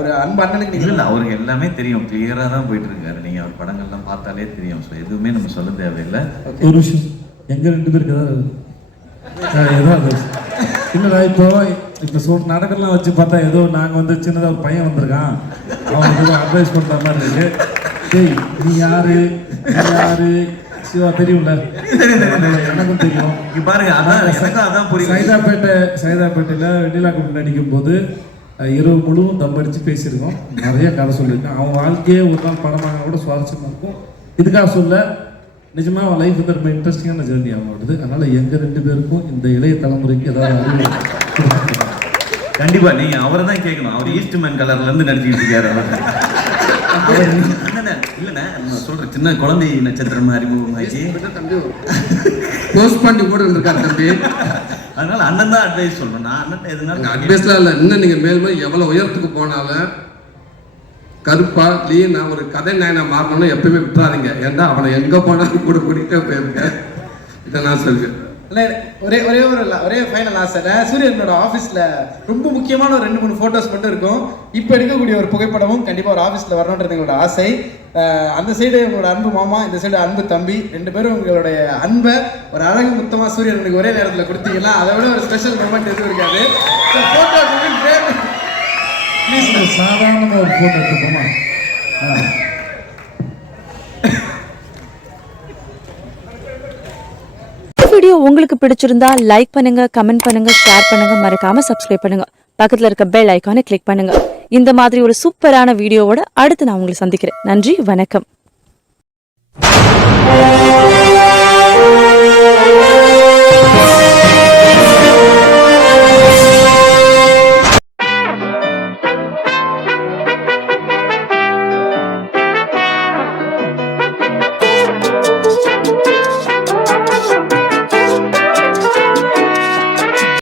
ஒரு அன்பு அண்ணனுக்கு இல்லை அவருக்கு எல்லாமே தெரியும், கிளியராக தான் போயிட்டு இருக்காரு. நீங்கள் அவர் படங்கள்லாம் பார்த்தாலே தெரியும். ஸோ எதுவுமே நம்ம சொல்ல தேவையில்லை. ஒரு விஷயம் எங்கள் 2 பேருக்கு ஏதாவது இல்லைடா இப்போ நாடகம்லாம் வச்சு பார்த்தா ஏதோ நாங்கள் வந்து சின்னதாக ஒரு பையன் வந்திருக்கான் அவனுக்கு ஏதோ அட்வைஸ் பண்ணுற மாதிரி இருக்கு. டேய் நீ யாரு சிவா தெரியும்ல? எனக்கும் தெரியும். பாருங்க அதான் புரியும். சைதாப்பேட்டையில் வெண்ணிலா கூப்பிட்டு நடிக்கும் போது இரவு முழுவதும் தம் அடித்து பேசியிருக்கோம். நிறைய கதை சொல்லியிருக்கேன். அவன் வாழ்க்கையே ஒரு நாள் படமாக கூட சுவாரஸ்யமாக இருக்கும். இதுக்காக சொல்ல நிஜமாக அவன் லைஃப் வந்து ரொம்ப இன்ட்ரெஸ்டிங்கான ஜேர்னி ஆகுது. அதனால் எங்கள் 2 பேருக்கும் இந்த இளைய தலைமுறைக்கு ஏதாவது கண்டிப்பாக நீங்கள் அவரை தான் கேட்கணும். அவர் ஈஸ்ட்மேன் கலர்லேருந்து நடிச்சுக்கிட்டு இருக்காரு. இல்லைண்ணே நான் சொல்கிறேன், சின்ன குழந்தை நட்சத்திரம் அறிமுகமாகி போஸ்ட் பண்ணி கூட இருந்திருக்காரு தம்பி. அதனால அண்ணன் தான் அட்வைஸ் சொல்லணும். நான் அண்ணன் எதுனாலும் அட்வைஸ்லாம் இல்லை. இன்னும் நீங்கள் மேலும் எவ்வளோ உயரத்துக்கு போனாலும் கருப்பா லீனா ஒரு கதை நாயனா மாறணும்னு எப்பயுமே விட்டுறாதீங்க. ஏன்னா அவனை எங்கே போனாலும் கூட கூட்டிகிட்டே போயிருக்கேன். இதை நான் சொல்லுவேன். இல்லை ஒரே ஃபைனல் ஆசை. சூரியனோட ஆஃபீஸில் ரொம்ப முக்கியமான ஒரு 2-3 ஃபோட்டோஸ் மட்டும் இருக்கும். இப்போ எடுக்கக்கூடிய ஒரு புகைப்படமும் கண்டிப்பாக ஒரு ஆஃபீஸில் வரணுன்றது எங்களோட ஆசை. அந்த சைடு உங்களோட அன்பு மாமா, இந்த சைடு அன்பு தம்பி, 2 பேரும் உங்களுடைய அன்பை ஒரு அழகு முத்தமாக சூரியனுக்கு ஒரே நேரத்தில் கொடுத்தீங்கன்னா அதை விட ஒரு ஸ்பெஷல் மூமெண்ட் எதுவும் இருக்காது. ஃபோட்டோ ப்ளீஸ் சாதாரணமாக ஒரு ஃபோட்டோ எடுத்துக்கோமா? வீடியோ உங்களுக்கு பிடிச்சிருந்தா லைக் பண்ணுங்க, கமெண்ட் பண்ணுங்க, ஷேர் பண்ணுங்க, மறக்காம சப்ஸ்கிரைப் பண்ணுங்க. பக்கத்துல இருக்க பெல் ஐகானை கிளிக் பண்ணுங்க. இந்த மாதிரி ஒரு சூப்பரான வீடியோவோட அடுத்து நான் உங்களை சந்திக்கிறேன். நன்றி, வணக்கம்.